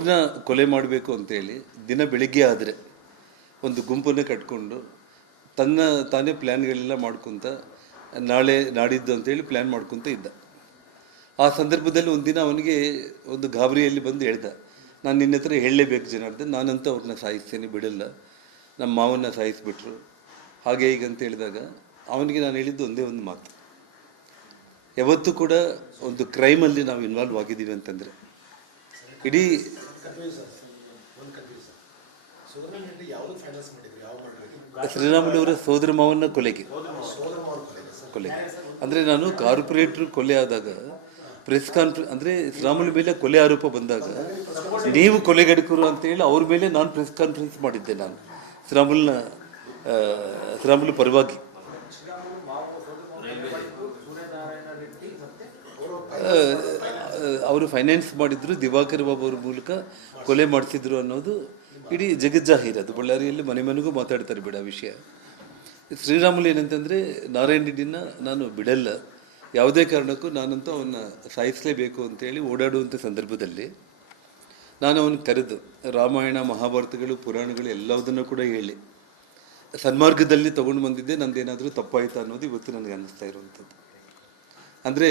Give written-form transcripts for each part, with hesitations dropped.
ಅವ್ರನ್ನ ಕೊಲೆ ಮಾಡಬೇಕು ಅಂತೇಳಿ ದಿನ ಬೆಳಿಗ್ಗೆ ಆದರೆ ಒಂದು ಗುಂಪನ್ನು ಕಟ್ಕೊಂಡು ತಾನೇ ಪ್ಲ್ಯಾನ್ಗಳೆಲ್ಲ ಮಾಡ್ಕೊತ ನಾಳೆ ನಾಡಿದ್ದು ಅಂತೇಳಿ ಪ್ಲ್ಯಾನ್ ಮಾಡ್ಕೊತ ಇದ್ದ. ಆ ಸಂದರ್ಭದಲ್ಲಿ ಒಂದಿನ ಅವನಿಗೆ ಒಂದು ಗಾಬರಿಯಲ್ಲಿ ಬಂದು ಹೇಳ್ದ, ನಾನು ನಿನ್ನ ಹತ್ರ ಹೇಳಲೇಬೇಕು ಜನಾರ್ದನ್, ನಾನಂತೂ ಅವ್ರನ್ನ ಸಾಯಿಸ್ತೇನೆ, ಬಿಡಲ್ಲ, ನಮ್ಮ ಮಾವನ್ನ ಸಾಯಿಸಿಬಿಟ್ರು, ಹಾಗೆ ಈಗ ಅಂತ ಹೇಳಿದಾಗ ಅವನಿಗೆ ನಾನು ಹೇಳಿದ್ದು ಒಂದೇ ಒಂದು ಮಾತು, ಯಾವತ್ತೂ ಕೂಡ ಒಂದು ಕ್ರೈಮಲ್ಲಿ ನಾವು ಇನ್ವಾಲ್ವ್ ಆಗಿದ್ದೀವಿ ಅಂತಂದರೆ ಇಡೀ ಶ್ರೀರಾಮುಲುವರ ಸೋದರ ಮಾವನ ಕೊಲೆ ಅಂದರೆ ನಾನು ಕಾರ್ಪೊರೇಟ್ರು ಕೊಲೆ ಆದಾಗ ಪ್ರೆಸ್ ಕಾನ್ಫರೆನ್ಸ್ ಅಂದರೆ ಶ್ರೀರಾಮುಲು ಮೇಲೆ ಕೊಲೆ ಆರೋಪ ಬಂದಾಗ ನೀವು ಕೊಲೆಗಡಕರು ಅಂತೇಳಿ ಅವ್ರ ಮೇಲೆ ನಾನು ಪ್ರೆಸ್ ಕಾನ್ಫರೆನ್ಸ್ ಮಾಡಿದ್ದೆ. ನಾನು ಶ್ರೀರಾಮುಲು ಪರವಾಗಿ ಅವರು ಫೈನಾನ್ಸ್ ಮಾಡಿದ್ರು, ದಿವಾಕರ್ ಬಾಬು ಅವ್ರ ಮೂಲಕ ಕೊಲೆ ಮಾಡಿಸಿದ್ರು ಅನ್ನೋದು ಇಡೀ ಜಗಜ್ಜಾಹೀರ್. ಅದು ಬಳ್ಳಾರಿಯಲ್ಲಿ ಮನೆ ಮನೆಗೂ ಮಾತಾಡ್ತಾರೆ ಬಿಡ ವಿಷಯ. ಶ್ರೀರಾಮುಲು ಏನಂತಂದರೆ ನಾರಾಯಣ ರೆಡ್ಡಿನ ನಾನು ಬಿಡಲ್ಲ, ಯಾವುದೇ ಕಾರಣಕ್ಕೂ ನಾನಂತೂ ಅವನ್ನ ಸಾಯಿಸಲೇಬೇಕು ಅಂತೇಳಿ ಓಡಾಡುವಂಥ ಸಂದರ್ಭದಲ್ಲಿ ನಾನು ಅವನು ಕರೆದು ರಾಮಾಯಣ ಮಹಾಭಾರತಗಳು ಪುರಾಣಗಳು ಎಲ್ಲದನ್ನು ಕೂಡ ಹೇಳಿ ಸನ್ಮಾರ್ಗದಲ್ಲಿ ತೊಗೊಂಡು ಬಂದಿದ್ದೆ. ನಂದೇನಾದರೂ ತಪ್ಪಾಯ್ತಾ ಅನ್ನೋದು ಇವತ್ತು ನನಗೆ ಅನ್ನಿಸ್ತಾ ಇರುವಂಥದ್ದು. ಅಂದರೆ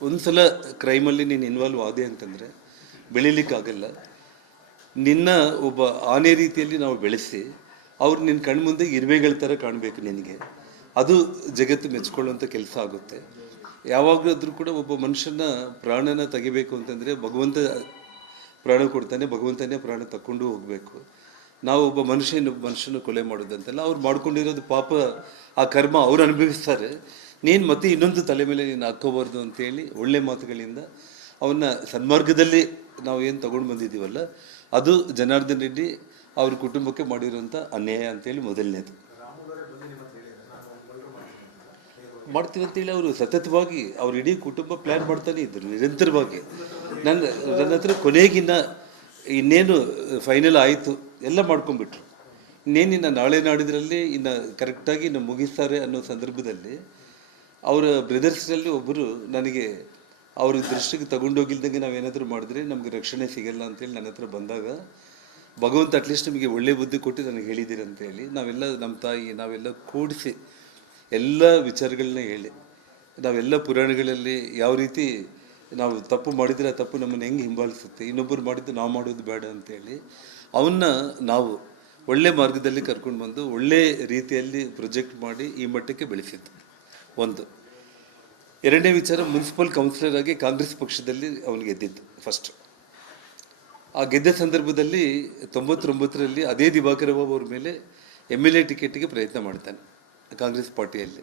ಒಂದು ಸಲ ಕ್ರೈಮಲ್ಲಿ ನೀನು ಇನ್ವಾಲ್ವ್ ಆದೆ ಅಂತಂದರೆ ಬೆಳೀಲಿಕ್ಕಾಗಲ್ಲ. ನಿನ್ನ ಒಬ್ಬ ಆನೆ ರೀತಿಯಲ್ಲಿ ನಾವು ಬೆಳೆಸಿ ಅವ್ರು ನಿನ್ನ ಕಣ್ಮುಂದೆ ಇರುವೆಗಳ ಥರ ಕಾಣಬೇಕು ನಿನಗೆ, ಅದು ಜಗತ್ತು ಮೆಚ್ಕೊಳ್ಳುವಂಥ ಕೆಲಸ ಆಗುತ್ತೆ. ಯಾವಾಗಲಾದರೂ ಕೂಡ ಒಬ್ಬ ಮನುಷ್ಯನ ಪ್ರಾಣನ ತೆಗಿಬೇಕು ಅಂತಂದರೆ ಭಗವಂತ ಪ್ರಾಣ ಕೊಡ್ತಾನೆ, ಭಗವಂತನೇ ಪ್ರಾಣ ತಕ್ಕೊಂಡು ಹೋಗಬೇಕು. ನಾವು ಒಬ್ಬ ಮನುಷ್ಯನ ಕೊಲೆ ಮಾಡೋದಂತೆಲ್ಲ ಅವ್ರು ಮಾಡ್ಕೊಂಡಿರೋದು ಪಾಪ, ಆ ಕರ್ಮ ಅವ್ರು ಅನುಭವಿಸ್ತಾರೆ. ನೀನು ಮತ್ತೆ ಇನ್ನೊಂದು ತಲೆ ಮೇಲೆ ನೀನು ಹಾಕ್ಕೋಬಾರ್ದು ಅಂತೇಳಿ ಒಳ್ಳೆ ಮಾತುಗಳಿಂದ ಅವನ್ನ ಸನ್ಮಾರ್ಗದಲ್ಲಿ ನಾವು ಏನು ತಗೊಂಡು ಬಂದಿದ್ದೀವಲ್ಲ, ಅದು ಜನಾರ್ದನ್ ರೆಡ್ಡಿ ಅವ್ರ ಕುಟುಂಬಕ್ಕೆ ಮಾಡಿರುವಂಥ ಅನ್ಯಾಯ ಅಂತೇಳಿ ಮೊದಲನೇದು. ಮಾಡ್ತೀವಿ ಅಂತೇಳಿ ಅವರು ಸತತವಾಗಿ ಅವ್ರ ಇಡೀ ಕುಟುಂಬ ಪ್ಲ್ಯಾನ್ ಮಾಡ್ತಾನೆ ಇದ್ದರು ನಿರಂತರವಾಗಿ. ನನ್ನ ಹತ್ರ ಕೊನೆಗಿನ್ನ ಇನ್ನೇನು ಫೈನಲ್ ಆಯಿತು ಎಲ್ಲ ಮಾಡ್ಕೊಂಡ್ಬಿಟ್ರು, ಇನ್ನೇನಿನ್ನ ನಾಳೆ ನಾಡಿದ್ರಲ್ಲಿ ಇನ್ನು ಕರೆಕ್ಟಾಗಿ ಇನ್ನು ಮುಗಿಸ್ತಾರೆ ಅನ್ನೋ ಸಂದರ್ಭದಲ್ಲಿ ಅವರ ಬ್ರದರ್ಸ್ನಲ್ಲಿ ಒಬ್ಬರು ನನಗೆ ಅವ್ರ ದೃಷ್ಟಿಗೆ ತಗೊಂಡೋಗಿಲ್ದಂಗೆ ನಾವೇನಾದರೂ ಮಾಡಿದ್ರೆ ನಮಗೆ ರಕ್ಷಣೆ ಸಿಗಲ್ಲ ಅಂತೇಳಿ ನನ್ನ ಹತ್ರ ಬಂದಾಗ, ಭಗವಂತ ಅಟ್ಲೀಸ್ಟ್ ನಿಮಗೆ ಒಳ್ಳೆ ಬುದ್ಧಿ ಕೊಟ್ಟು ನನಗೆ ಹೇಳಿದ್ದೀರಿ ಅಂತೇಳಿ ನಾವೆಲ್ಲ ನಮ್ಮ ತಾಯಿ ನಾವೆಲ್ಲ ಕೂಡಿಸಿ ಎಲ್ಲ ವಿಚಾರಗಳನ್ನ ಹೇಳಿ, ನಾವೆಲ್ಲ ಪುರಾಣಗಳಲ್ಲಿ ಯಾವ ರೀತಿ ನಾವು ತಪ್ಪು ಮಾಡಿದರೆ ಆ ತಪ್ಪು ನಮ್ಮನ್ನು ಹೆಂಗೆ ಹಿಂಬಾಲಿಸುತ್ತೆ, ಇನ್ನೊಬ್ಬರು ಮಾಡಿದ್ದು ನಾವು ಮಾಡೋದು ಬೇಡ ಅಂತೇಳಿ ಅವನ್ನ ನಾವು ಒಳ್ಳೆ ಮಾರ್ಗದಲ್ಲಿ ಕರ್ಕೊಂಡು ಬಂದು ಒಳ್ಳೆ ರೀತಿಯಲ್ಲಿ ಪ್ರೊಜೆಕ್ಟ್ ಮಾಡಿ ಈ ಮಟ್ಟಕ್ಕೆ ಬೆಳೆಸಿದ್ದು ಒಂದು. ಎರಡನೇ ವಿಚಾರ, ಮುನ್ಸಿಪಲ್ ಕೌನ್ಸಿಲರ್ ಆಗಿ ಕಾಂಗ್ರೆಸ್ ಪಕ್ಷದಲ್ಲಿ ಅವನು ಗೆದ್ದಿದ್ದು ಫಸ್ಟ್. ಆ ಗೆದ್ದ ಸಂದರ್ಭದಲ್ಲಿ 99ರಲ್ಲಿ ಅದೇ ದಿವಾಕರ್ ಬಾಬು ಅವ್ರ ಮೇಲೆ MLA ಟಿಕೆಟ್ಗೆ ಪ್ರಯತ್ನ ಮಾಡ್ತಾನೆ ಕಾಂಗ್ರೆಸ್ ಪಾರ್ಟಿಯಲ್ಲಿ.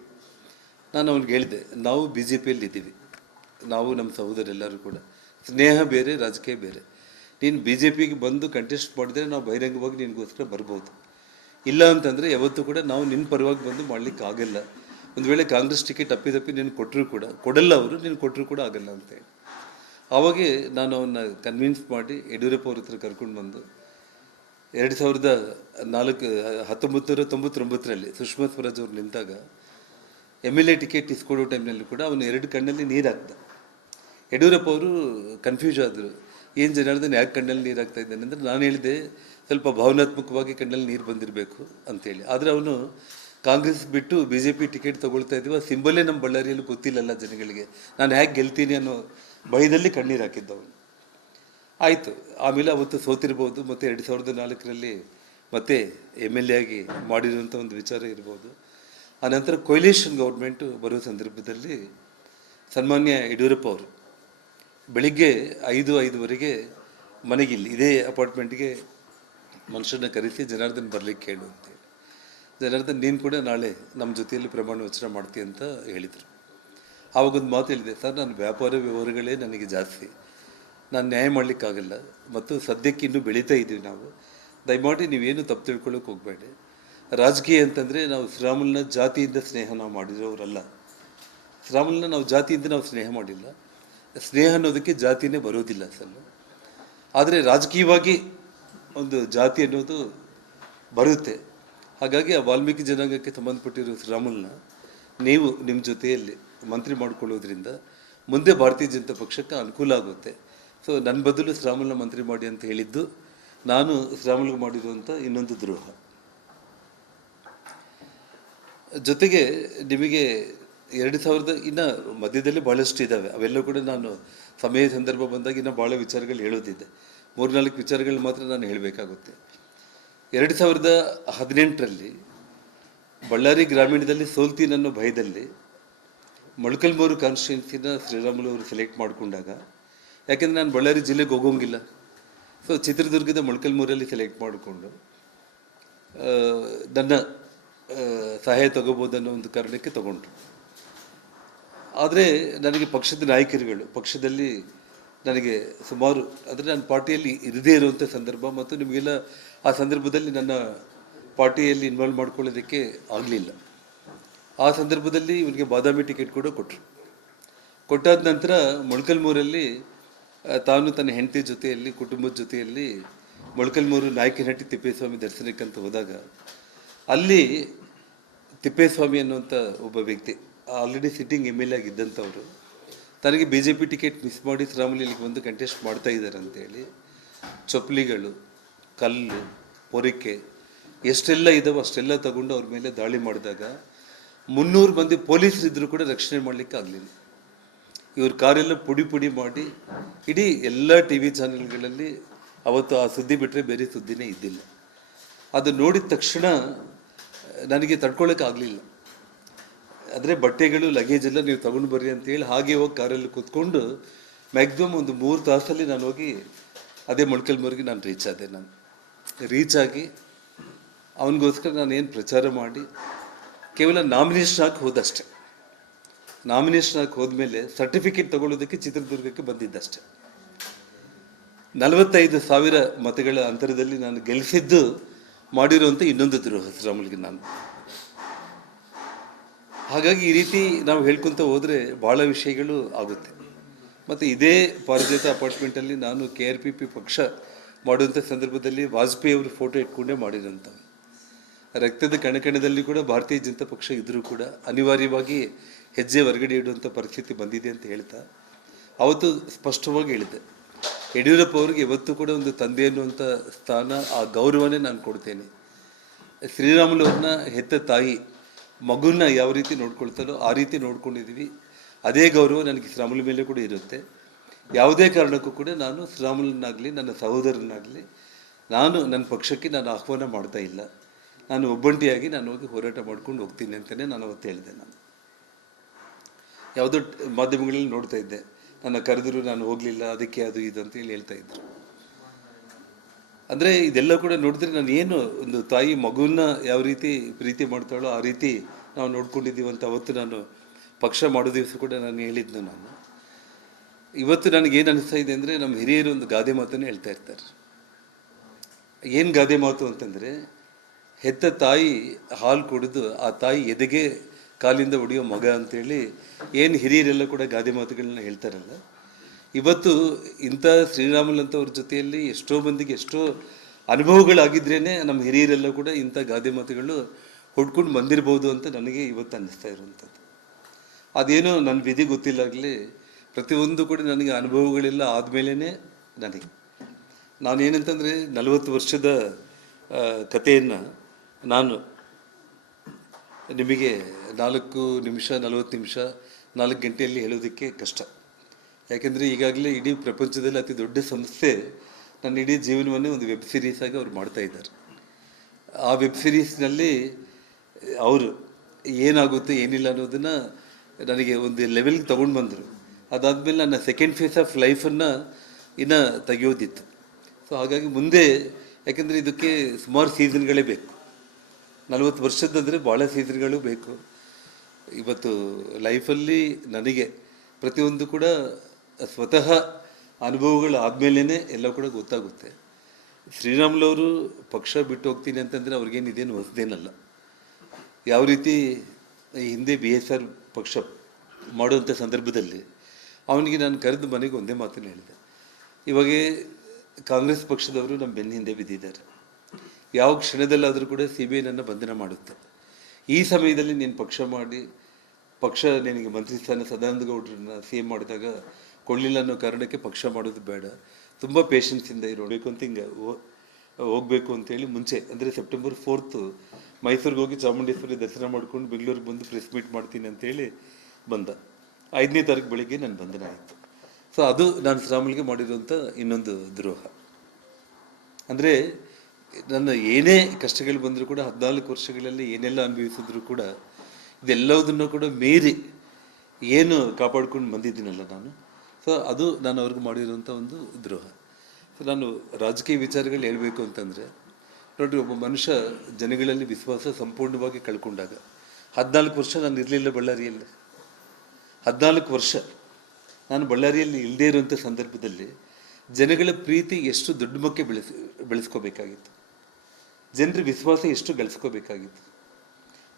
ನಾನು ಅವ್ನಿಗೆ ಹೇಳಿದೆ, ನಾವು BJPಯಲ್ಲಿ ಇದ್ದೀವಿ, ನಾವು ನಮ್ಮ ಸಹೋದರೆಲ್ಲರೂ ಕೂಡ, ಸ್ನೇಹ ಬೇರೆ ರಾಜಕೀಯ ಬೇರೆ. ನೀನು BJPಗೆ ಬಂದು ಕಂಟೆಸ್ಟ್ ಮಾಡಿದ್ರೆ ನಾವು ಬಹಿರಂಗವಾಗಿ ನಿನಗೋಸ್ಕರ ಬರ್ಬೋದು, ಇಲ್ಲ ಅಂತಂದರೆ ಯಾವತ್ತೂ ಕೂಡ ನಾವು ನಿನ್ನ ಪರವಾಗಿ ಬಂದು ಮಾಡಲಿಕ್ಕೆ ಆಗಲ್ಲ. ಒಂದು ವೇಳೆ ಕಾಂಗ್ರೆಸ್ ಟಿಕೆಟ್ ಅಪ್ಪಿತಪ್ಪಿ ನೀನು ಕೊಟ್ಟರು ಕೂಡ ಕೊಡಲ್ಲ, ಅವರು ನೀನು ಕೊಟ್ಟರು ಕೂಡ ಆಗಲ್ಲ ಅಂತೇಳಿ. ಆವಾಗೇ ನಾನು ಅವನ್ನ ಕನ್ವಿನ್ಸ್ ಮಾಡಿ ಯಡಿಯೂರಪ್ಪ ಅವ್ರ ಹತ್ರ ಕರ್ಕೊಂಡು ಬಂದು 1999ರಲ್ಲಿ ಸುಷ್ಮಾ ಸ್ವರಾಜ್ ಅವ್ರು ನಿಂತಾಗ MLA ಟಿಕೆಟ್ ಇಸ್ಕೊಡೋ ಟೈಮ್ನಲ್ಲಿ ಕೂಡ ಅವನು 2 ಕಣ್ಣಲ್ಲಿ ನೀರು ಹಾಕ್ದ. ಯಡಿಯೂರಪ್ಪ ಅವರು ಕನ್ಫ್ಯೂಸ್ ಆದರು, ಏನು ಜನಾರ್ದನ್ ಯಾಕೆ ಕಣ್ಣಲ್ಲಿ ನೀರು ಹಾಕ್ತಾ ಇದ್ದಾನೆ ಅಂದರೆ, ನಾನು ಹೇಳಿದೆ ಸ್ವಲ್ಪ ಭಾವನಾತ್ಮಕವಾಗಿ ಕಣ್ಣಲ್ಲಿ ನೀರು ಬಂದಿರಬೇಕು ಅಂತೇಳಿ. ಆದರೆ ಅವನು ಕಾಂಗ್ರೆಸ್ ಬಿಟ್ಟು BJP ಟಿಕೆಟ್ ತೊಗೊಳ್ತಾ ಇದ್ದೀವಿ, ಆ ಸಿಂಬಲ್ಲೇ ನಮ್ಮ ಬಳ್ಳಾರಿಯಲ್ಲಿ ಗೊತ್ತಿಲ್ಲಲ್ಲ ಜನಗಳಿಗೆ, ನಾನು ಹೇಗೆ ಗೆಲ್ತೀನಿ ಅನ್ನೋ ಭಯದಲ್ಲಿ ಕಣ್ಣೀರು ಹಾಕಿದ್ದವನು. ಆಯಿತು, ಆಮೇಲೆ ಅವತ್ತು ಸೋತಿರ್ಬೋದು, ಮತ್ತು 2004ರಲ್ಲಿ ಮತ್ತೆ MLA ಆಗಿ ಮಾಡಿರುವಂಥ ಒಂದು ವಿಚಾರ ಇರ್ಬೋದು. ಆನಂತರ ಕೊಯ್ಲೇಷನ್ ಗೌರ್ಮೆಂಟು ಬರೋ ಸಂದರ್ಭದಲ್ಲಿ ಸನ್ಮಾನ್ಯ ಯಡಿಯೂರಪ್ಪ ಅವರು ಬೆಳಿಗ್ಗೆ 5:05ವರೆಗೆ ಮನೆಗಿಲ್ಲಿ ಇದೇ ಅಪಾರ್ಟ್ಮೆಂಟ್ಗೆ ಮನುಷ್ಯನ ಕರೆಸಿ ಜನಾರ್ದನ್ ಬರಲಿಕ್ಕೆ ಕೇಳು ಅಂತೇಳಿ. ಜನಾರ್ದನ್ ನೀನು ಕೂಡ ನಾಳೆ ನಮ್ಮ ಜೊತೆಯಲ್ಲಿ ಪ್ರಮಾಣ ವಚನ ಮಾಡ್ತೀಯ ಅಂತ ಹೇಳಿದರು. ಆವಾಗೊಂದು ಮಾತು ಹೇಳಿದೆ, ಸರ್ ನನ್ನ ವ್ಯಾಪಾರ ವ್ಯವಹಾರಗಳೇ ನನಗೆ ಜಾಸ್ತಿ, ನಾನು ನ್ಯಾಯ ಮಾಡಲಿಕ್ಕಾಗಲ್ಲ, ಮತ್ತು ಸದ್ಯಕ್ಕೆ ಇನ್ನೂ ಬೆಳೀತಾ ಇದ್ದೀವಿ ನಾವು, ದಯಮಾಡಿ ನೀವೇನು ತಪ್ಪು ತಿಳ್ಕೊಳ್ಳೋಕೆ ಹೋಗಬೇಡಿ. ರಾಜಕೀಯ ಅಂತಂದರೆ ನಾವು ಶ್ರೀರಾಮುಲನ ಜಾತಿಯಿಂದ ಸ್ನೇಹ ನಾವು ಮಾಡಿರೋರಲ್ಲ, ಶ್ರೀರಾಮುಲನ ನಾವು ಜಾತಿಯಿಂದ ನಾವು ಸ್ನೇಹ ಮಾಡಿಲ್ಲ, ಸ್ನೇಹ ಅನ್ನೋದಕ್ಕೆ ಜಾತಿನೇ ಬರೋದಿಲ್ಲ ಸರ್. ಆದರೆ ರಾಜಕೀಯವಾಗಿ ಒಂದು ಜಾತಿ ಅನ್ನೋದು ಬರುತ್ತೆ. ಹಾಗಾಗಿ ಆ ವಾಲ್ಮೀಕಿ ಜನಾಂಗಕ್ಕೆ ಸಂಬಂಧಪಟ್ಟಿರೋ ಶ್ರೀರಾಮುಲನ ನೀವು ನಿಮ್ಮ ಜೊತೆಯಲ್ಲಿ ಮಂತ್ರಿ ಮಾಡಿಕೊಳ್ಳೋದ್ರಿಂದ ಮುಂದೆ ಭಾರತೀಯ ಜನತಾ ಪಕ್ಷಕ್ಕೆ ಅನುಕೂಲ ಆಗುತ್ತೆ. ಸೊ ನನ್ನ ಬದಲು ಶ್ರೀರಾಮುಲನ್ನ ಮಂತ್ರಿ ಮಾಡಿ ಅಂತ ಹೇಳಿದ್ದು ನಾನು ಶ್ರೀರಾಮುಲ್ಗೆ ಮಾಡಿರುವಂಥ ಇನ್ನೊಂದು ದ್ರೋಹ. ಜೊತೆಗೆ ನಿಮಗೆ 2000 ಇನ್ನು ಮಧ್ಯದಲ್ಲಿ ಭಾಳಷ್ಟು ಇದ್ದಾವೆ, ಅವೆಲ್ಲ ಕೂಡ ನಾನು ಸಮಯ ಸಂದರ್ಭ ಬಂದಾಗ ಇನ್ನೂ ಭಾಳ ವಿಚಾರಗಳು ಹೇಳೋದಿದೆ. 3-4 ವಿಚಾರಗಳು ಮಾತ್ರ ನಾನು ಹೇಳಬೇಕಾಗುತ್ತೆ. 2018ರಲ್ಲಿ ಬಳ್ಳಾರಿ ಗ್ರಾಮೀಣದಲ್ಲಿ ಸೋಲ್ತೀನಿ ಅನ್ನೋ ಭಯದಲ್ಲಿ ಮೊಳಕಾಲ್ಮೂರು ಕಾನ್ಸ್ಟಿಟ್ಯೂನ್ಸಿನ ಶ್ರೀರಾಮುಲು ಅವರು ಸೆಲೆಕ್ಟ್ ಮಾಡಿಕೊಂಡಾಗ, ಯಾಕೆಂದರೆ ನಾನು ಬಳ್ಳಾರಿ ಜಿಲ್ಲೆಗೆ ಹೋಗೋಂಗಿಲ್ಲ, ಸೊ ಚಿತ್ರದುರ್ಗದ ಮೊಳಕಾಲ್ಮೂರಲ್ಲಿ ಸೆಲೆಕ್ಟ್ ಮಾಡಿಕೊಂಡು ನನ್ನ ಸಹಾಯ ತಗೋಬೋದು ಅನ್ನೋ ಒಂದು ಕಾರಣಕ್ಕೆ ತಗೊಂಡ್ರು. ಆದರೆ ನನಗೆ ಪಕ್ಷದ ನಾಯಕರುಗಳು, ಪಕ್ಷದಲ್ಲಿ ನನಗೆ ಸುಮಾರು ಅಂದರೆ ನನ್ನ ಪಾರ್ಟಿಯಲ್ಲಿ ಇರದೇ ಇರುವಂಥ ಸಂದರ್ಭ, ಮತ್ತು ನಿಮಗೆಲ್ಲ ಆ ಸಂದರ್ಭದಲ್ಲಿ ನನ್ನ ಪಾರ್ಟಿಯಲ್ಲಿ ಇನ್ವಾಲ್ವ್ ಮಾಡ್ಕೊಳ್ಳೋದಕ್ಕೆ ಆಗಲಿಲ್ಲ. ಆ ಸಂದರ್ಭದಲ್ಲಿ ಇವನಿಗೆ ಬಾದಾಮಿ ಟಿಕೆಟ್ ಕೂಡ ಕೊಟ್ಟರು. ಕೊಟ್ಟಾದ ನಂತರ ಮೊಳಕಾಲ್ಮೂರಲ್ಲಿ ತಾನು ತನ್ನ ಹೆಂಡತಿ ಜೊತೆಯಲ್ಲಿ, ಕುಟುಂಬದ ಜೊತೆಯಲ್ಲಿ ಮೊಳಕಾಲ್ಮೂರು ನಾಯಕನಹಟ್ಟಿ ತಿಪ್ಪೇಸ್ವಾಮಿ ದರ್ಶನಕ್ಕಂತ ಹೋದಾಗ, ಅಲ್ಲಿ ತಿಪ್ಪೇಸ್ವಾಮಿ ಅನ್ನುವಂಥ ಒಬ್ಬ ವ್ಯಕ್ತಿ ಆಲ್ರೆಡಿ ಸಿಟ್ಟಿಂಗ್ MLA ಆಗಿದ್ದಂಥವ್ರು ತನಗೆ BJP ಟಿಕೆಟ್ ಮಿಸ್ ಮಾಡಿ ಶ್ರೀರಾಮುಲು ಇಲ್ಲಿಗೆ ಬಂದು ಕಂಟೆಸ್ಟ್ ಮಾಡ್ತಾ ಇದ್ದಾರೆ ಅಂತೇಳಿ ಚಪ್ಪಲಿಗಳು, ಕಲ್ಲು, ಪೊರಿಕೆ ಎಷ್ಟೆಲ್ಲ ಇದ್ದಾವೆ ಅಷ್ಟೆಲ್ಲ ತಗೊಂಡು ಅವ್ರ ಮೇಲೆ ದಾಳಿ ಮಾಡಿದಾಗ 300 ಮಂದಿ ಪೊಲೀಸರಿದ್ದರೂ ಕೂಡ ರಕ್ಷಣೆ ಮಾಡಲಿಕ್ಕೆ ಆಗಲಿಲ್ಲ. ಇವ್ರ ಕಾರೆಲ್ಲ ಪುಡಿ ಪುಡಿ ಮಾಡಿ ಇಡೀ ಎಲ್ಲ TV ಚಾನೆಲ್ಗಳಲ್ಲಿ ಅವತ್ತು ಆ ಸುದ್ದಿ ಬಿಟ್ಟರೆ ಬೇರೆ ಸುದ್ದಿನೇ ಇದ್ದಿಲ್ಲ. ಅದು ನೋಡಿದ ತಕ್ಷಣ ನನಗೆ ತಡ್ಕೊಳ್ಳೋಕೆ ಆಗಲಿಲ್ಲ. ಅಂದರೆ ಬಟ್ಟೆಗಳು, ಲಗೇಜ್ ಎಲ್ಲ ನೀವು ತಗೊಂಡು ಬರ್ರಿ ಅಂತೇಳಿ ಹಾಗೆ ಹೋಗಿ ಕಾರಲ್ಲಿ ಕೂತ್ಕೊಂಡು ಮ್ಯಾಕ್ಸಿಮಮ್ ಒಂದು 3 ತಾಸಲ್ಲಿ ನಾನು ಹೋಗಿ ಅದೇ ಮೊಳಕಾಲ್ಮೂರಿಗೆ ನಾನು ರೀಚ್ ಆದೆ. ನಾನು ರೀಚ್ ಆಗಿ ಅವನಿಗೋಸ್ಕರ ನಾನು ಏನು ಪ್ರಚಾರ ಮಾಡಿ ಕೇವಲ ನಾಮಿನೇಷನ್ ಹಾಕಿ ಹೋದಷ್ಟೆ. ನಾಮಿನೇಷನ್ ಹಾಕಿ ಹೋದ್ಮೇಲೆ ಸರ್ಟಿಫಿಕೇಟ್ ತಗೊಳ್ಳೋದಕ್ಕೆ ಚಿತ್ರದುರ್ಗಕ್ಕೆ ಬಂದಿದ್ದಷ್ಟೆ. 45,000 ಮತಗಳ ಅಂತರದಲ್ಲಿ ನಾನು ಗೆಲ್ಲಿಸಿದ್ದು ಮಾಡಿರುವಂಥ ಇನ್ನೊಂದು ದ್ರೋಹ ಶ್ರೀರಾಮುಲ್ಗೆ ನಾನು. ಹಾಗಾಗಿ ಈ ರೀತಿ ನಾವು ಹೇಳ್ಕೊತ ಹೋದರೆ ಭಾಳ ವಿಷಯಗಳು ಆಗುತ್ತೆ. ಮತ್ತು ಇದೇ ಪಾರಿಜಾತ ಅಪಾರ್ಟ್ಮೆಂಟಲ್ಲಿ ನಾನು KRPP ಪಕ್ಷ ಮಾಡುವಂಥ ಸಂದರ್ಭದಲ್ಲಿ ವಾಜಪೇಯಿ ಅವರು ಫೋಟೋ ಇಟ್ಕೊಂಡೇ ಮಾಡಿರೋಂಥ, ರಕ್ತದ ಕಣಕಣದಲ್ಲಿ ಕೂಡ ಭಾರತೀಯ ಜನತಾ ಪಕ್ಷ ಇದ್ದರೂ ಕೂಡ ಅನಿವಾರ್ಯವಾಗಿ ಹೆಜ್ಜೆ ಹೊರಗಡೆ ಇಡುವಂಥ ಪರಿಸ್ಥಿತಿ ಬಂದಿದೆ ಅಂತ ಹೇಳ್ತಾ ಅವತ್ತು ಸ್ಪಷ್ಟವಾಗಿ ಹೇಳಿದ್ದೆ, ಯಡಿಯೂರಪ್ಪ ಅವ್ರಿಗೆ ಇವತ್ತು ಕೂಡ ಒಂದು ತಂದೆ ಅನ್ನುವಂಥ ಸ್ಥಾನ, ಆ ಗೌರವನೇ ನಾನು ಕೊಡ್ತೇನೆ. ಶ್ರೀರಾಮುಲು ಅವ್ರನ್ನ ಹೆತ್ತ ತಾಯಿ ಮಗುನ ಯಾವ ರೀತಿ ನೋಡ್ಕೊಳ್ತಾರೋ ಆ ರೀತಿ ನೋಡ್ಕೊಂಡಿದ್ದೀವಿ. ಅದೇ ಗೌರವ ನನಗೆ ಶ್ರೀರಾಮುಲು ಮೇಲೆ ಕೂಡ ಇರುತ್ತೆ. ಯಾವುದೇ ಕಾರಣಕ್ಕೂ ಕೂಡ ನಾನು ಶ್ರೀರಾಮುಲನ್ನಾಗಲಿ ನನ್ನ ಸಹೋದರನಾಗಲಿ ನಾನು ನನ್ನ ಪಕ್ಷಕ್ಕೆ ನಾನು ಆಹ್ವಾನ ಮಾಡ್ತಾ ಇಲ್ಲ. ನಾನು ಒಬ್ಬಂಟಿಯಾಗಿ ನಾನು ಹೋಗಿ ಹೋರಾಟ ಮಾಡ್ಕೊಂಡು ಹೋಗ್ತೀನಿ ಅಂತಲೇ ನಾನು ಅವತ್ತು ಹೇಳಿದೆ. ನಾನು ಯಾವುದೋ ಮಾಧ್ಯಮಗಳಲ್ಲಿ ನೋಡ್ತಾ ಇದ್ದೆ, ನನ್ನ ಕರೆದರೂ ನಾನು ಹೋಗಲಿಲ್ಲ, ಅದಕ್ಕೆ ಅದು ಇದು ಅಂತೇಳಿ ಹೇಳ್ತಾ ಇದ್ದರು. ಅಂದರೆ ಇದೆಲ್ಲ ಕೂಡ ನೋಡಿದ್ರೆ ನಾನು ಏನು ಒಂದು ತಾಯಿ ಮಗುವನ್ನ ಯಾವ ರೀತಿ ಪ್ರೀತಿ ಮಾಡ್ತಾಳೋ ಆ ರೀತಿ ನಾವು ನೋಡ್ಕೊಂಡಿದ್ದೀವಿ ಅಂತ ಅವತ್ತು ನಾನು ಪಕ್ಷ ಮಾಡೋ ದಿವಸ ಕೂಡ ನಾನು ಹೇಳಿದ್ನು. ನಾನು ಇವತ್ತು ನನಗೇನು ಅನಿಸ್ತಾ ಇದೆ ಅಂದರೆ, ನಮ್ಮ ಹಿರಿಯರು ಒಂದು ಗಾದೆ ಮಾತನ್ನು ಹೇಳ್ತಾ ಇರ್ತಾರೆ. ಏನು ಗಾದೆ ಮಾತು ಅಂತಂದರೆ, ಹೆತ್ತ ತಾಯಿ ಹಾಲು ಕುಡಿದು ಆ ತಾಯಿ ಎದೆಗೆ ಕಾಲಿಂದ ಹೊಡೆಯೋ ಮಗ ಅಂತೇಳಿ ಏನು ಹಿರಿಯರೆಲ್ಲ ಕೂಡ ಗಾದೆ ಮಾತುಗಳನ್ನ ಹೇಳ್ತಾರಲ್ಲ. ಇವತ್ತು ಇಂಥ ಶ್ರೀರಾಮುಲು ಅಂತವ್ರ ಜೊತೆಯಲ್ಲಿ ಎಷ್ಟೋ ಮಂದಿಗೆ ಎಷ್ಟೋ ಅನುಭವಗಳಾಗಿದ್ರೇ ನಮ್ಮ ಹಿರಿಯರೆಲ್ಲ ಕೂಡ ಇಂಥ ಗಾದೆ ಮಾತುಗಳು ಹೊಡ್ಕೊಂಡು ಬಂದಿರ್ಬೋದು ಅಂತ ನನಗೆ ಇವತ್ತು ಅನ್ನಿಸ್ತಾ ಇರುವಂಥದ್ದು. ಅದೇನೋ ನನ್ನ ವಿಧಿ ಗೊತ್ತಿಲ್ಲಾಗಲಿ, ಪ್ರತಿಯೊಂದು ಕೂಡ ನನಗೆ ಅನುಭವಗಳೆಲ್ಲ ಆದಮೇಲೇ ನಾನೇನಂತಂದರೆ 40 ವರ್ಷದ ಕಥೆಯನ್ನು ನಾನು ನಿಮಗೆ 4 ನಿಮಿಷ 40 ನಿಮಿಷ 4 ಗಂಟೆಯಲ್ಲಿ ಹೇಳೋದಕ್ಕೆ ಕಷ್ಟ. ಯಾಕೆಂದರೆ ಈಗಾಗಲೇ ಇಡೀ ಪ್ರಪಂಚದಲ್ಲಿ ಅತಿ ದೊಡ್ಡ ಸಂಸ್ಥೆ ನನ್ನ ಇಡೀ ಜೀವನವನ್ನೇ ಒಂದು ವೆಬ್ ಸೀರೀಸ್ ಆಗಿ ಅವ್ರು ಮಾಡ್ತಾ ಇದ್ದಾರೆ. ಆ ವೆಬ್ ಸೀರೀಸ್ನಲ್ಲಿ ಅವರು ಏನಾಗುತ್ತೆ ಏನಿಲ್ಲ ಅನ್ನೋದನ್ನು ನನಗೆ ಒಂದು ಲೆವೆಲ್ಗೆ ತೊಗೊಂಡು ಬಂದರು. ಅದಾದಮೇಲೆ ನನ್ನ ಸೆಕೆಂಡ್ ಫೇಸ್ ಆಫ್ ಲೈಫನ್ನು ಇನ್ನು ತೆಗೆಯೋದಿತ್ತು. ಸೊ ಹಾಗಾಗಿ ಮುಂದೆ, ಯಾಕೆಂದರೆ ಇದಕ್ಕೆ ಸುಮಾರು ಸೀಸನ್ಗಳೇ ಬೇಕು. 40 ವರ್ಷದಂದರೆ ಭಾಳ ಸೀಸನ್ಗಳು ಬೇಕು. ಇವತ್ತು ಲೈಫಲ್ಲಿ ನನಗೆ ಪ್ರತಿಯೊಂದು ಕೂಡ ಸ್ವತಃ ಅನುಭವಗಳು ಆದಮೇಲೇ ಎಲ್ಲ ಕೂಡ ಗೊತ್ತಾಗುತ್ತೆ. ಶ್ರೀರಾಮುಲು ಅವರು ಪಕ್ಷ ಬಿಟ್ಟು ಹೋಗ್ತೀನಿ ಅಂತಂದರೆ ಅವ್ರಿಗೇನು ಇದೇನು ಹೊಸದೇನಲ್ಲ. ಯಾವ ರೀತಿ ಹಿಂದೆ BSR ಪಕ್ಷ ಮಾಡುವಂಥ ಸಂದರ್ಭದಲ್ಲಿ ಅವನಿಗೆ ನಾನು ಕರೆದು ಮನೆಗೆ ಒಂದೇ ಮಾತನ್ನು ಹೇಳಿದೆ, ಇವಾಗ ಕಾಂಗ್ರೆಸ್ ಪಕ್ಷದವರು ನಮ್ಮ ಬೆನ್ನ ಹಿಂದೆ ಬಿದ್ದಿದ್ದಾರೆ, ಯಾವ ಕ್ಷಣದಲ್ಲಾದರೂ ಕೂಡ CBI ನನ್ನ ಬಂಧನ ಮಾಡುತ್ತೆ. ಈ ಸಮಯದಲ್ಲಿ ನೀನು ಪಕ್ಷ ಮಾಡಿ, ಪಕ್ಷ ನಿನಗೆ ಮಂತ್ರಿ ಸ್ಥಾನ ಸದಾನಂದ ಗೌಡರನ್ನ CM ಮಾಡಿದಾಗ ಕೊಡಲಿಲ್ಲ ಅನ್ನೋ ಕಾರಣಕ್ಕೆ ಪಕ್ಷ ಮಾಡೋದು ಬೇಡ, ತುಂಬ ಪೇಷನ್ಸಿಂದ ಇರಬೇಕು ಅಂತ ಹಿಂಗೆ ಹೋಗಬೇಕು ಅಂತೇಳಿ ಮುಂಚೆ ಅಂದರೆ ಸೆಪ್ಟೆಂಬರ್ 4 ಮೈಸೂರಿಗೆ ಹೋಗಿ ಚಾಮುಂಡೇಶ್ವರಿ ದರ್ಶನ ಮಾಡ್ಕೊಂಡು ಬೆಂಗಳೂರಿಗೆ ಬಂದು ಪ್ರೆಸ್ ಮೀಟ್ ಮಾಡ್ತೀನಿ ಅಂತೇಳಿ ಬಂದ. 5ನೇ ತಾರೀಕು ಬೆಳಿಗ್ಗೆ ನನ್ನ ಬಂಧನ ಆಯಿತು. ಸೊ ಅದು ನಾನು ಶ್ರೀರಾಮುಲುಗೆ ಮಾಡಿರುವಂಥ ಇನ್ನೊಂದು ದ್ರೋಹ. ಅಂದರೆ ನನ್ನ ಏನೇ ಕಷ್ಟಗಳು ಬಂದರೂ ಕೂಡ 14 ವರ್ಷಗಳಲ್ಲಿ ಏನೆಲ್ಲ ಅನುಭವಿಸಿದ್ರು ಕೂಡ ಇದೆಲ್ಲದನ್ನು ಕೂಡ ಮೀರಿ ಏನು ಕಾಪಾಡ್ಕೊಂಡು ಬಂದಿದ್ದೀನಲ್ಲ ನಾನು. ಸೊ ಅದು ನಾನು ಅವ್ರಿಗೆ ಮಾಡಿರುವಂಥ ಒಂದು ದ್ರೋಹ. ಸೊ ನಾನು ರಾಜಕೀಯ ವಿಚಾರಗಳು ಹೇಳಬೇಕು ಅಂತಂದರೆ ನೋಡಿರಿ, ಒಬ್ಬ ಮನುಷ್ಯ ಜನಗಳಲ್ಲಿ ವಿಶ್ವಾಸ ಸಂಪೂರ್ಣವಾಗಿ ಕಳ್ಕೊಂಡಾಗ 14 ವರ್ಷ ನಾನು ಇರಲಿಲ್ಲ ಬಳ್ಳಾರಿಯಲ್ಲಿ. 14 ವರ್ಷ ನಾನು ಬಳ್ಳಾರಿಯಲ್ಲಿ ಇಲ್ಲದೇ ಇರುವಂಥ ಸಂದರ್ಭದಲ್ಲಿ ಜನಗಳ ಪ್ರೀತಿ ಎಷ್ಟು ದೊಡ್ಡ ಮಕ್ಕೆ ಬೆಳೆಸ್ಕೋಬೇಕಾಗಿತ್ತು, ಜನರ ವಿಶ್ವಾಸ ಎಷ್ಟು ಗಳಿಸ್ಕೋಬೇಕಾಗಿತ್ತು.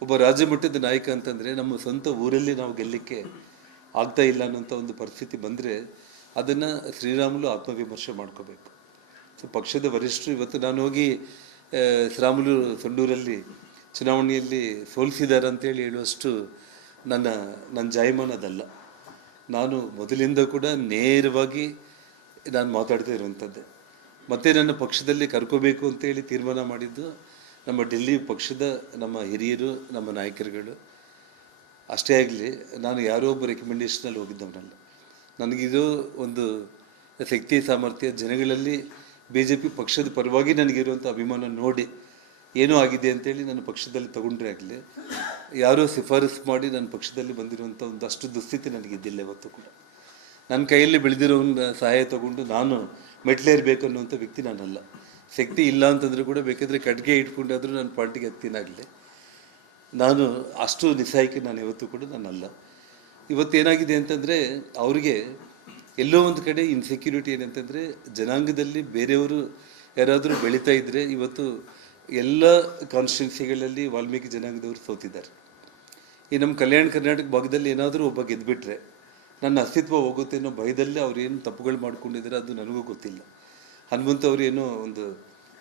ಒಬ್ಬ ರಾಜ್ಯ ಮಟ್ಟದ ನಾಯಕ ಅಂತಂದರೆ ನಮ್ಮ ಸ್ವಂತ ಊರಲ್ಲಿ ನಾವು ಗೆಲ್ಲಲಿಕ್ಕೆ ಆಗ್ತಾ ಇಲ್ಲ ಅನ್ನೋಂಥ ಒಂದು ಪರಿಸ್ಥಿತಿ ಬಂದರೆ ಅದನ್ನು ಶ್ರೀರಾಮುಲು ಆತ್ಮವಿಮರ್ಶೆ ಮಾಡ್ಕೋಬೇಕು. ಸೊ ಪಕ್ಷದ ವರಿಷ್ಠರು ಇವತ್ತು ನಾನು ಹೋಗಿ ಶ್ರೀರಾಮುಲು ಸಂಡೂರಲ್ಲಿ ಚುನಾವಣೆಯಲ್ಲಿ ಸೋಲಿಸಿದ್ದಾರೆ ಅಂತೇಳಿ ಹೇಳುವಷ್ಟು ನನ್ನ ಜಾಯಮಾನ ಅದಲ್ಲ. ನಾನು ಮೊದಲಿಂದ ಕೂಡ ನೇರವಾಗಿ ನಾನು ಮಾತಾಡ್ತಾ ಇರುವಂಥದ್ದೇ. ಮತ್ತು ನನ್ನ ಪಕ್ಷದಲ್ಲಿ ಕರ್ಕೋಬೇಕು ಅಂತೇಳಿ ತೀರ್ಮಾನ ಮಾಡಿದ್ದು ನಮ್ಮ ಡೆಲ್ಲಿ ಪಕ್ಷದ ನಮ್ಮ ಹಿರಿಯರು, ನಮ್ಮ ನಾಯಕರುಗಳು. ಅಷ್ಟೇ ಆಗಲಿ, ನಾನು ಯಾರೋ ಒಬ್ಬ ರೆಕಮೆಂಡೇಷನಲ್ಲಿ ಹೋಗಿದ್ದವನಲ್ಲ. ನನಗಿದು ಒಂದು ಶಕ್ತಿ ಸಾಮರ್ಥ್ಯ ಜನಗಳಲ್ಲಿ BJP ಪಕ್ಷದ ಪರವಾಗಿ ನನಗಿರುವಂಥ ಅಭಿಮಾನ ನೋಡಿ ಏನೋ ಆಗಿದೆ ಅಂತೇಳಿ ನನ್ನ ಪಕ್ಷದಲ್ಲಿ ತಗೊಂಡ್ರೆ ಆಗಲಿ, ಯಾರೋ ಶಿಫಾರಸು ಮಾಡಿ ನನ್ನ ಪಕ್ಷದಲ್ಲಿ ಬಂದಿರುವಂಥ ಒಂದು ಅಷ್ಟು ದುಸ್ಥಿತಿ ನನಗಿದ್ದಿಲ್ಲ ಇವತ್ತು ಕೂಡ. ನನ್ನ ಕೈಯಲ್ಲಿ ಬೆಳೆದಿರೋನ ಸಹಾಯ ತಗೊಂಡು ನಾನು ಮೆಟ್ಲೇರಬೇಕು ಅನ್ನುವಂಥ ವ್ಯಕ್ತಿ ನಾನಲ್ಲ. ಶಕ್ತಿ ಇಲ್ಲ ಅಂತಂದರೂ ಕೂಡ ಬೇಕಾದರೆ ಕಟ್ಗೆ ಇಟ್ಕೊಂಡಾದರೂ ನನ್ನ ಪಾರ್ಟಿಗೆ ಹತ್ತಿನಾಗಲಿ, ನಾನು ಅಷ್ಟು ನಿಸ್ಸಹಾಯಕ ನಾನು ಇವತ್ತು ಕೂಡ ನಾನಲ್ಲ. ಇವತ್ತೇನಾಗಿದೆ ಅಂತಂದರೆ ಅವರಿಗೆ ಎಲ್ಲೋ ಒಂದು ಕಡೆ ಇನ್ಸೆಕ್ಯೂರಿಟಿ ಏನಂತಂದರೆ ಜನಾಂಗದಲ್ಲಿ ಬೇರೆಯವರು ಯಾರಾದರೂ ಬೆಳೀತಾ ಇದ್ದರೆ ಇವತ್ತು ಎಲ್ಲ ಕಾನ್ಸ್ಟಿಟ್ಯೂನ್ಸಿಗಳಲ್ಲಿ ವಾಲ್ಮೀಕಿ ಜನಾಂಗದವರು ಸೋತಿದ್ದಾರೆ. ಈ ನಮ್ಮ ಕಲ್ಯಾಣ ಕರ್ನಾಟಕ ಭಾಗದಲ್ಲಿ ಏನಾದರೂ ಒಬ್ಬ ಗೆದ್ದುಬಿಟ್ರೆ ನನ್ನ ಅಸ್ತಿತ್ವ ಹೋಗುತ್ತೆ ಅನ್ನೋ ಭಯದಲ್ಲೇ ಅವ್ರು ಏನು ತಪ್ಪುಗಳು ಮಾಡ್ಕೊಂಡಿದ್ದಾರೆ ಅದು ನನಗೂ ಗೊತ್ತಿಲ್ಲ. ಹನುಮಂತ ಅವರು ಏನೋ ಒಂದು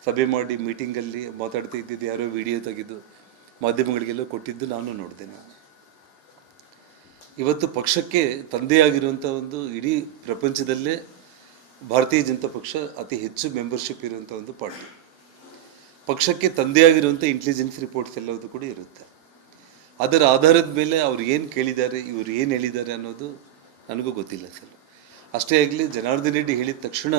ಸಭೆ ಮಾಡಿ ಮೀಟಿಂಗಲ್ಲಿ ಮಾತಾಡ್ತಾ ಇದ್ದಿದ್ದು ಯಾರೋ ವಿಡಿಯೋ ತೆಗೆದು ಮಾಧ್ಯಮಗಳಿಗೆಲ್ಲ ಕೊಟ್ಟಿದ್ದು ನಾನು ನೋಡಿದೆ. ಇವತ್ತು ಪಕ್ಷಕ್ಕೆ ತಂದೆಯಾಗಿರುವಂಥ ಒಂದು ಇಡೀ ಪ್ರಪಂಚದಲ್ಲೇ ಭಾರತೀಯ ಜನತಾ ಪಕ್ಷ ಅತಿ ಹೆಚ್ಚು ಮೆಂಬರ್ಶಿಪ್ ಇರುವಂಥ ಒಂದು ಪಾರ್ಟಿ. ಪಕ್ಷಕ್ಕೆ ತಂದೆಯಾಗಿರುವಂಥ ಇಂಟೆಲಿಜೆನ್ಸ್ ರಿಪೋರ್ಟ್ಸ್ ಎಲ್ಲವೂ ಕೂಡ ಇರುತ್ತೆ. ಅದರ ಆಧಾರದ ಮೇಲೆ ಅವ್ರು ಏನು ಕೇಳಿದ್ದಾರೆ, ಇವರು ಏನು ಹೇಳಿದ್ದಾರೆ ಅನ್ನೋದು ನನಗೂ ಗೊತ್ತಿಲ್ಲ ಸರ್. ಅಷ್ಟೇ ಆಗಲಿ, ಜನಾರ್ದನ್ ರೆಡ್ಡಿ ಹೇಳಿದ ತಕ್ಷಣ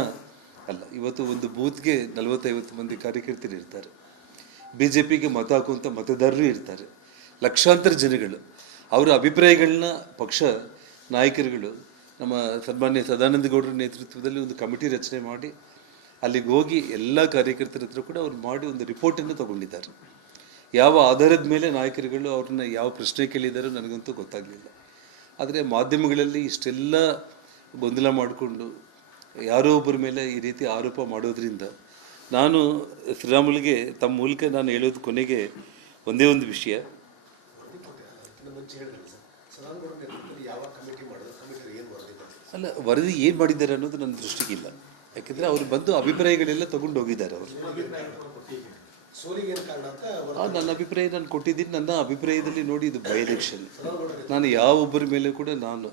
ಅಲ್ಲ, ಇವತ್ತು ಒಂದು ಬೂತ್ಗೆ 40-50 ಮಂದಿ ಕಾರ್ಯಕರ್ತರು ಇರ್ತಾರೆ, BJPಗೆ ಮತ ಹಾಕುವಂಥ ಮತದಾರರು ಇರ್ತಾರೆ, ಲಕ್ಷಾಂತರ ಜನಗಳು. ಅವರ ಅಭಿಪ್ರಾಯಗಳನ್ನ ಪಕ್ಷ ನಾಯಕರುಗಳು ನಮ್ಮ ಸನ್ಮಾನ್ಯ ಸದಾನಂದ ಗೌಡರ ನೇತೃತ್ವದಲ್ಲಿ ಒಂದು ಕಮಿಟಿ ರಚನೆ ಮಾಡಿ ಅಲ್ಲಿಗೆ ಹೋಗಿ ಎಲ್ಲ ಕಾರ್ಯಕರ್ತರ ಹತ್ರ ಕೂಡ ಅವ್ರು ಮಾಡಿ ಒಂದು ರಿಪೋರ್ಟನ್ನು ತಗೊಂಡಿದ್ದಾರೆ. ಯಾವ ಆಧಾರದ ಮೇಲೆ ನಾಯಕರುಗಳು ಅವ್ರನ್ನ ಯಾವ ಪ್ರಶ್ನೆ ಕೇಳಿದಾರೋ ನನಗಂತೂ ಗೊತ್ತಾಗಲಿಲ್ಲ. ಆದರೆ ಮಾಧ್ಯಮಗಳಲ್ಲಿ ಇಷ್ಟೆಲ್ಲ ಗೊಂದಲ ಮಾಡಿಕೊಂಡು ಯಾರೋ ಒಬ್ಬರ ಮೇಲೆ ಈ ರೀತಿ ಆರೋಪ ಮಾಡೋದ್ರಿಂದ ನಾನು ಶ್ರೀರಾಮುಲುಗೆ ತಮ್ಮ ಮೂಲಕ ನಾನು ಹೇಳೋದು ಕೊನೆಗೆ ಒಂದೇ ಒಂದು ವಿಷಯ. ಅಲ್ಲ, ವರದಿ ಏನು ಮಾಡಿದ್ದಾರೆ ಅನ್ನೋದು ನನ್ನ ದೃಷ್ಟಿಗಿಲ್ಲ. ಯಾಕೆಂದರೆ ಅವ್ರು ಬಂದು ಅಭಿಪ್ರಾಯಗಳೆಲ್ಲ ತಗೊಂಡು ಹೋಗಿದ್ದಾರೆ. ಅವರು ನನ್ನ ಅಭಿಪ್ರಾಯ ನಾನು ಕೊಟ್ಟಿದ್ದೀನಿ. ನನ್ನ ಅಭಿಪ್ರಾಯದಲ್ಲಿ ನೋಡಿ, ಇದು ಬೈ ಎಲೆಕ್ಷನ್. ನಾನು ಯಾವೊಬ್ಬರ ಮೇಲೆ ಕೂಡ ನಾನು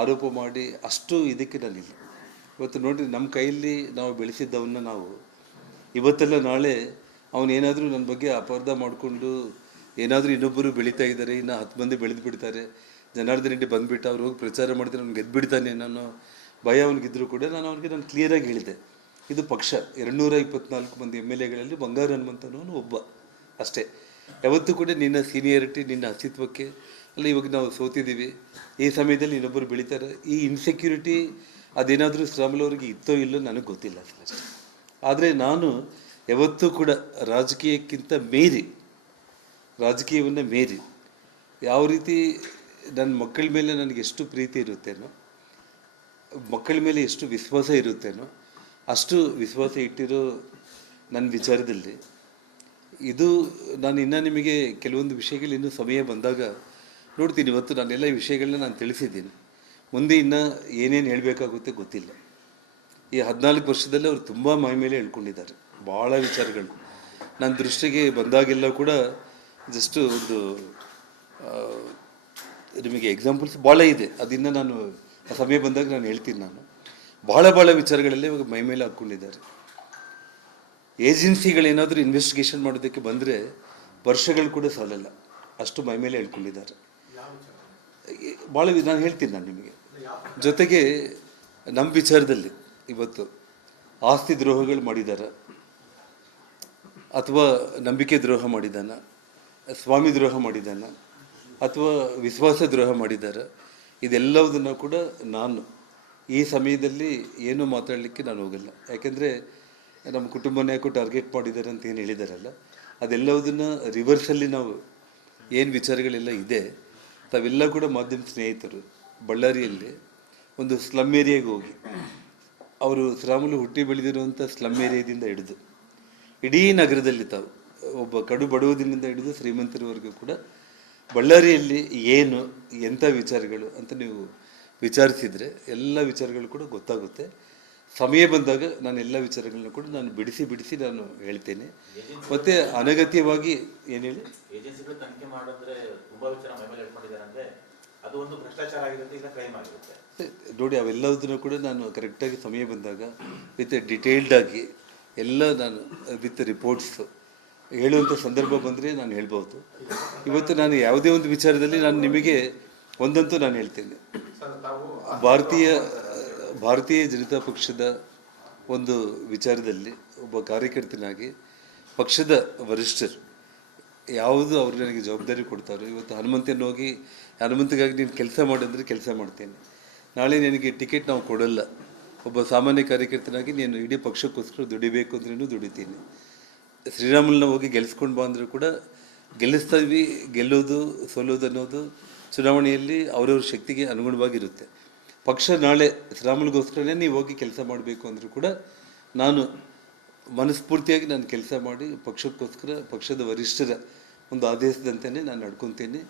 ಆರೋಪ ಮಾಡಿ ಅಷ್ಟು ಇದಕ್ಕೆ ನಾನಿಲ್ಲ. ಇವತ್ತು ನೋಡಿ, ನಮ್ಮ ಕೈಯಲ್ಲಿ ನಾವು ಬೆಳೆಸಿದ್ದವನ್ನ ನಾವು ಇವತ್ತೆಲ್ಲ ನಾಳೆ ಅವನೇನಾದರೂ ನನ್ನ ಬಗ್ಗೆ ಅಪಾರ್ಥ ಮಾಡಿಕೊಂಡು ಏನಾದರೂ ಇನ್ನೊಬ್ಬರು ಬೆಳೀತಾ ಇದ್ದಾರೆ, ಇನ್ನು 10 ಮಂದಿ ಬೆಳೆದು ಬಿಡ್ತಾರೆ, ಜನಾರ್ದನ್ ರೆಡ್ಡಿ ಬಂದುಬಿಟ್ಟು ಅವ್ರು ಹೋಗಿ ಪ್ರಚಾರ ಮಾಡ್ತಾರೆ, ಅವ್ನು ಗೆದ್ದುಬಿಡ್ತಾನೆ ಅನ್ನೋ ಭಯ ಅವನಿಗಿದ್ರು ಕೂಡ ನಾನು ಕ್ಲಿಯರಾಗಿ ಹೇಳಿದೆ, ಇದು ಪಕ್ಷ 224 ಮಂದಿ MLAಗಳಲ್ಲಿ ಬಂಗಾರ ಹನುಮಂತನವನು ಒಬ್ಬ ಅಷ್ಟೇ. ಯಾವತ್ತೂ ಕೂಡ ನಿನ್ನ ಸೀನಿಯರಿಟಿ, ನಿನ್ನ ಅಸ್ತಿತ್ವಕ್ಕೆ ಅಲ್ಲ, ಇವಾಗ ನಾವು ಸೋತಿದ್ದೀವಿ, ಈ ಸಮಯದಲ್ಲಿ ಇನ್ನೊಬ್ಬರು ಬೆಳೀತಾರೆ, ಈ ಇನ್ಸೆಕ್ಯೂರಿಟಿ ಅದೇನಾದರೂ ಶ್ರೀರಾಮುಲು ಅವರಿಗೆ ಇತ್ತೋ ಇಲ್ಲೋ ನನಗೆ ಗೊತ್ತಿಲ್ಲ ಅಷ್ಟೇ. ಆದರೆ ನಾನು ಯಾವತ್ತೂ ಕೂಡ ರಾಜಕೀಯಕ್ಕಿಂತ ಮೀರಿ, ರಾಜಕೀಯವನ್ನು ಮೀರಿ ಯಾವ ರೀತಿ ನನ್ನ ಮಕ್ಕಳ ಮೇಲೆ ನನಗೆ ಎಷ್ಟು ಪ್ರೀತಿ ಇರುತ್ತೇನೋ, ಮಕ್ಕಳ ಮೇಲೆ ಎಷ್ಟು ವಿಶ್ವಾಸ ಇರುತ್ತೇನೋ ಅಷ್ಟು ವಿಶ್ವಾಸ ಇಟ್ಟಿರೋ ನನ್ನ ವಿಚಾರದಲ್ಲಿ ಇದು ನಾನು ಇನ್ನೂ ನಿಮಗೆ ಕೆಲವೊಂದು ವಿಷಯಗಳು ಇನ್ನೂ ಸಮಯ ಬಂದಾಗ ನೋಡ್ತೀನಿ. ಇವತ್ತು ನಾನೆಲ್ಲ ಈ ವಿಷಯಗಳನ್ನ ನಾನು ತಿಳಿಸಿದ್ದೀನಿ. ಮುಂದೆ ಇನ್ನೂ ಏನೇನು ಹೇಳಬೇಕಾಗುತ್ತೆ ಗೊತ್ತಿಲ್ಲ. ಈ 14 ವರ್ಷದಲ್ಲಿ ಅವರು ತುಂಬ ಮೈ ಮೇಲೆ ಹೇಳ್ಕೊಂಡಿದ್ದಾರೆ ಭಾಳ ವಿಚಾರಗಳು. ನನ್ನ ದೃಷ್ಟಿಗೆ ಬಂದಾಗೆಲ್ಲ ಕೂಡ ಜಸ್ಟ್ ಒಂದು ನಿಮಗೆ ಎಕ್ಸಾಂಪಲ್ಸ್ ಭಾಳ ಇದೆ, ಅದನ್ನು ನಾನು ಆ ಸಮಯ ಬಂದಾಗ ನಾನು ಹೇಳ್ತೀನಿ. ನಾನು ಭಾಳ ವಿಚಾರಗಳಲ್ಲಿ ಇವಾಗ ಮೈ ಮೇಲೆ ಹಾಕ್ಕೊಂಡಿದ್ದಾರೆ. ಏಜೆನ್ಸಿಗಳೇನಾದರೂ ಇನ್ವೆಸ್ಟಿಗೇಷನ್ ಮಾಡೋದಕ್ಕೆ ಬಂದರೆ ವರ್ಷಗಳು ಕೂಡ ಸಾಲಲ್ಲ, ಅಷ್ಟು ಮೈ ಮೇಲೆ ಹೇಳ್ಕೊಂಡಿದ್ದಾರೆ. ಭಾಳ ನಾನು ಹೇಳ್ತೀನಿ ನಾನು ನಿಮಗೆ. ಜೊತೆಗೆ ನಮ್ಮ ವಿಚಾರದಲ್ಲಿ ಇವತ್ತು ಆಸ್ತಿ ದ್ರೋಹಗಳು ಮಾಡಿದ್ದಾರೆ, ಅಥವಾ ನಂಬಿಕೆ ದ್ರೋಹ ಮಾಡಿದ್ದಾನ, ಸ್ವಾಮಿ ದ್ರೋಹ ಮಾಡಿದ್ದಾನ, ಅಥವಾ ವಿಶ್ವಾಸ ದ್ರೋಹ ಮಾಡಿದ್ದಾರೆ. ಇದೆಲ್ಲವುದನ್ನು ಕೂಡ ನಾನು ಈ ಸಮಯದಲ್ಲಿ ಏನೂ ಮಾತಾಡಲಿಕ್ಕೆ ನಾನು ಹೋಗಲ್ಲ. ಯಾಕೆಂದರೆ ನಮ್ಮ ಕುಟುಂಬನ ಯಾಕೋ ಟಾರ್ಗೆಟ್ ಮಾಡಿದ್ದಾರೆ ಅಂತ ಏನು ಹೇಳಿದಾರಲ್ಲ, ಅದೆಲ್ಲವುದನ್ನು ರಿವರ್ಸಲ್ಲಿ ನಾವು ಏನು ವಿಚಾರಗಳೆಲ್ಲ ಇದೆ, ತಾವೆಲ್ಲ ಕೂಡ ಮಾಧ್ಯಮ ಸ್ನೇಹಿತರು ಬಳ್ಳಾರಿಯಲ್ಲಿ ಒಂದು ಸ್ಲಮ್ ಏರಿಯಾಗೆ ಹೋಗಿ, ಅವರು ಶ್ರೀರಾಮುಲು ಹುಟ್ಟಿ ಬೆಳೆದಿರುವಂಥ ಸ್ಲಮ್ ಏರಿಯಾದಿಂದ ಹಿಡಿದು ಇಡೀ ನಗರದಲ್ಲಿ ತಾವು ಒಬ್ಬ ಕಡು ಬಡವದಿಂದ ಹಿಡಿದು ಶ್ರೀಮಂತರವರೆಗೂ ಕೂಡ ಬಳ್ಳಾರಿಯಲ್ಲಿ ಏನು ಎಂಥ ವಿಚಾರಗಳು ಅಂತ ನೀವು ವಿಚಾರಿಸಿದರೆ ಎಲ್ಲ ವಿಚಾರಗಳು ಕೂಡ ಗೊತ್ತಾಗುತ್ತೆ. ಸಮಯ ಬಂದಾಗ ನಾನು ಎಲ್ಲ ವಿಚಾರಗಳನ್ನ ಕೂಡ ನಾನು ಬಿಡಿಸಿ ನಾನು ಹೇಳ್ತೇನೆ. ಮತ್ತು ಅನಗತ್ಯವಾಗಿ ಏನು ಹೇಳಿ ಏಜೆನ್ಸಿಗಳು ತನಿಖೆ ಮಾಡಿದ್ರೆ ತುಂಬಾ ವಿಚಾರ ಮೈಮೇಲೆ ಇಟ್ಕೊಂಡಿದ್ದಾರೆ ಅಂದರೆ ಅದು ಒಂದು ಭ್ರಷ್ಟಾಚಾರ ಆಗಿರುತ್ತೆ, ಇಲ್ಲ ಕ್ರೈಮ್ ಆಗಿರುತ್ತೆ. ನೋಡಿ, ಅವೆಲ್ಲದನ್ನು ಕೂಡ ನಾನು ಕರೆಕ್ಟಾಗಿ ಸಮಯ ಬಂದಾಗ ವಿತ್ ಡಿಟೇಲ್ಡ್ ಆಗಿ ಎಲ್ಲ ನಾನು ವಿತ್ ರಿಪೋರ್ಟ್ಸ್ ಹೇಳುವಂಥ ಸಂದರ್ಭ ಬಂದರೆ ನಾನು ಹೇಳ್ಬೋದು. ಇವತ್ತು ನಾನು ಯಾವುದೇ ಒಂದು ವಿಚಾರದಲ್ಲಿ ನಾನು ನಿಮಗೆ ಒಂದಂತೂ ನಾನು ಹೇಳ್ತೇನೆ, ಭಾರತೀಯ ಜನತಾ ಪಕ್ಷದ ಒಂದು ವಿಚಾರದಲ್ಲಿ ಒಬ್ಬ ಕಾರ್ಯಕರ್ತನಾಗಿ ಪಕ್ಷದ ವರಿಷ್ಠರು ಯಾವುದು ಅವರು ನನಗೆ ಜವಾಬ್ದಾರಿ ಕೊಡ್ತಾರೋ, ಇವತ್ತು ಹನುಮಂತನ ಹೋಗಿ ಹನುಮಂತಗಾಗಿ ನೀನು ಕೆಲಸ ಮಾಡಿದ್ರೆ ಕೆಲಸ ಮಾಡ್ತೇನೆ, ನಾಳೆ ನಿನಗೆ ಟಿಕೆಟ್ ನಾವು ಕೊಡಲ್ಲ, ಒಬ್ಬ ಸಾಮಾನ್ಯ ಕಾರ್ಯಕರ್ತನಾಗಿ ನೀನು ಇಡೀ ಪಕ್ಷಕ್ಕೋಸ್ಕರ ದುಡಿಬೇಕು ಅಂದ್ರೂ ದುಡಿತೀನಿ. ಶ್ರೀರಾಮುಲನ್ನ ಹೋಗಿ ಗೆಲ್ಲಿಸ್ಕೊಂಡು ಬಾ ಅಂದರೂ ಕೂಡ ಗೆಲ್ಲಿಸ್ತೀವಿ. ಗೆಲ್ಲೋದು ಸೋಲೋದು ಅನ್ನೋದು ಚುನಾವಣೆಯಲ್ಲಿ ಅವರವ್ರ ಶಕ್ತಿಗೆ ಅನುಗುಣವಾಗಿರುತ್ತೆ. ಪಕ್ಷ ನಾಳೆ ಶ್ರೀರಾಮುಲುಗೋಸ್ಕರನೇ ನೀವು ಹೋಗಿ ಕೆಲಸ ಮಾಡಬೇಕು ಅಂದರೂ ಕೂಡ ನಾನು ಮನಸ್ಫೂರ್ತಿಯಾಗಿ ನಾನು ಕೆಲಸ ಮಾಡಿ ಪಕ್ಷಕ್ಕೋಸ್ಕರ ಪಕ್ಷದ ವರಿಷ್ಠರ ಒಂದು ಆದೇಶದಂತೆಯೇ ನಾನು ನಡ್ಕೊತೀನಿ.